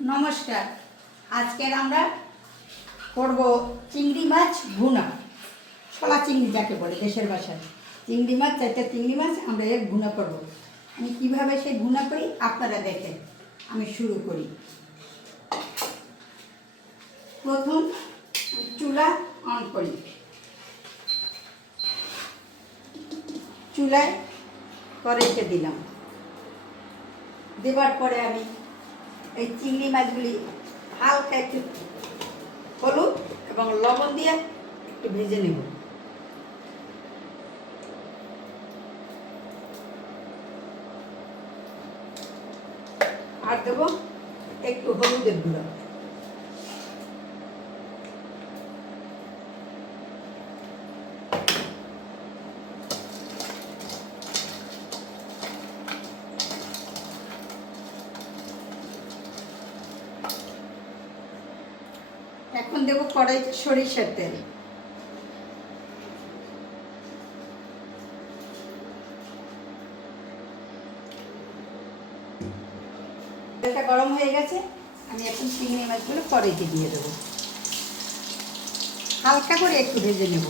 নমস্কার। আজকের আমরা করব চিংড়ি মাছ ভুনা, ছোলা চিংড়ি যাকে বলে দেশের ভাষায়। চিংড়ি মাছ, 4টা চিংড়ি মাছ আমরা এর ভুনা করব। আমি কিভাবে সেই ভুনা করি আপনারা দেখেন। আমি শুরু করি। প্রথম চুলা অন করি। চুলায় কড়াইতে দিলাম। দেওয়ার পরে আমি এই চিংড়ি মাছগুলি হালকা একটু হলুদ এবং লবণ দিয়ে একটু ভেজে নেব। আর দেব একটু হলুদের গুঁড়ো। এখন দেব কড়াইতে সরিষার তেল। তেলটা গরম হয়ে গেছে, আমি এখন চিংড়ি মাছগুলো কড়াইতে দিয়ে দেবো। হালকা করে একটু ভেজে নেব।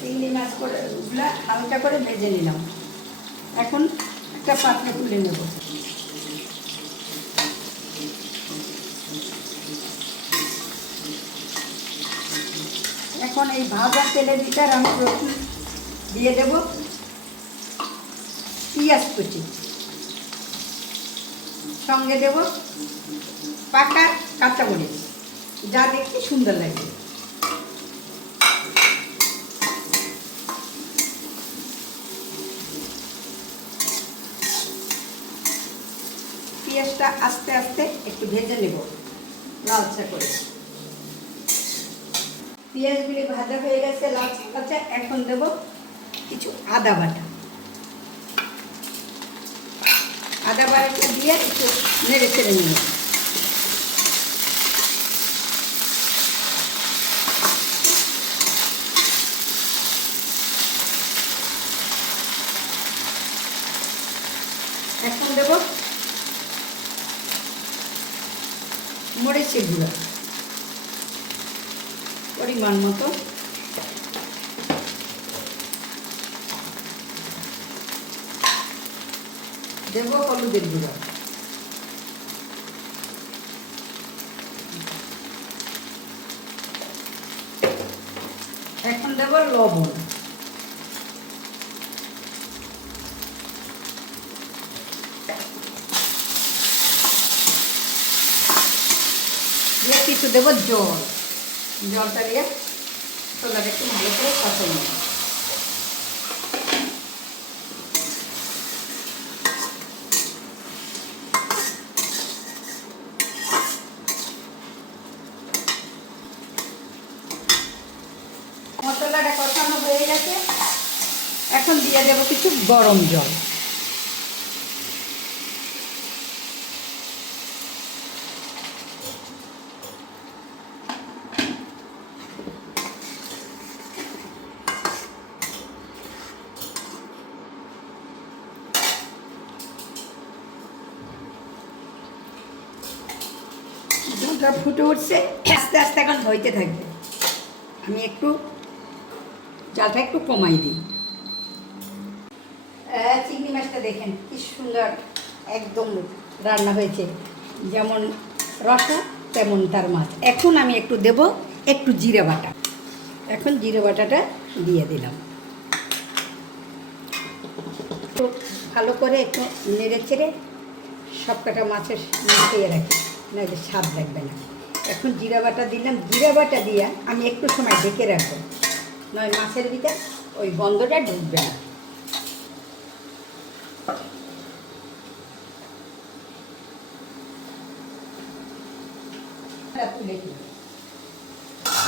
চিংড়ি মাছগুলো হালকা করে ভেজে নিলাম। এখন একটা পাত্রে তুলে নেব। এখন এই ভাজা তেলের ভিতর আমি প্রথম দিয়ে দেব পেঁয়াজ কুচি, সঙ্গে দেব পাকা কাঁচামরিচ, যা দেখতে সুন্দর লাগে। পেঁয়াজটা আস্তে আস্তে একটু ভেজে নেব লালচা করে। পেঁয়াজগুলি ভাজা হয়ে গেছে লালচা লালচা। এখন দেব কিছু আদা বাটা। আদা বাটা দিয়ে একটু নেড়ে চেড়ে নেব। এখন দেব মরিচের গুঁড়া পরিমাণ মতো। দেব হলুদের গুঁড়া। এখন দেব লবণ। দিয়ে কিছু দেব জল। জলটা দিয়ে ছোলাটা একটু ভালো করে কষে নেব। মশলাটা কষানো হয়ে গেছে, এখন দিয়ে দেব কিছু গরম জল। জলটা ফুটে উঠছে, আস্তে আস্তে এখন হইতে থাকবে। আমি একটু জালটা একটু কমাই দিই। চিংড়ি মাছটা দেখেন কি সুন্দর একদম রান্না হয়েছে, যেমন রসা তেমন তার মাছ। এখন আমি একটু দেব একটু জিরে বাটা। এখন জিরে বাটাটা দিয়ে দিলাম। ভালো করে একটু নেড়ে চেড়ে সব কটা মাছের মিশিয়ে রাখি, নাহলে স্বাদ লাগবে না। এখন জিরা বাটা দিলাম। জিরা বাটা দিয়ে আমি একটু সময় ঢেকে রাখবো, নয় মাছের ভিতর ওই গন্ধটা ঢুকবে না।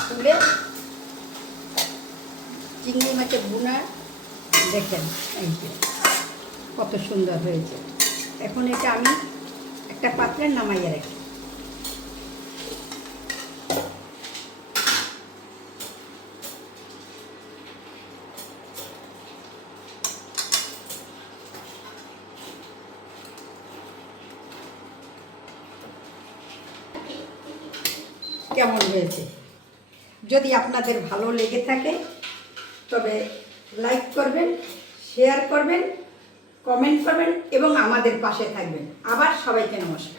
তুলে চিংড়ি মাছের ভুনা দেখেন এই যে কত সুন্দর হয়েছে। এখন এটা আমি একটা পাত্রে নামাইয়ে রাখি। কেমন হয়েছে? যদি আপনাদের ভালো লেগে থাকে তবে লাইক করবেন, শেয়ার করবেন, কমেন্ট করবেন এবং আমাদের পাশে থাকবেন। আবার সবাইকে নমস্কার।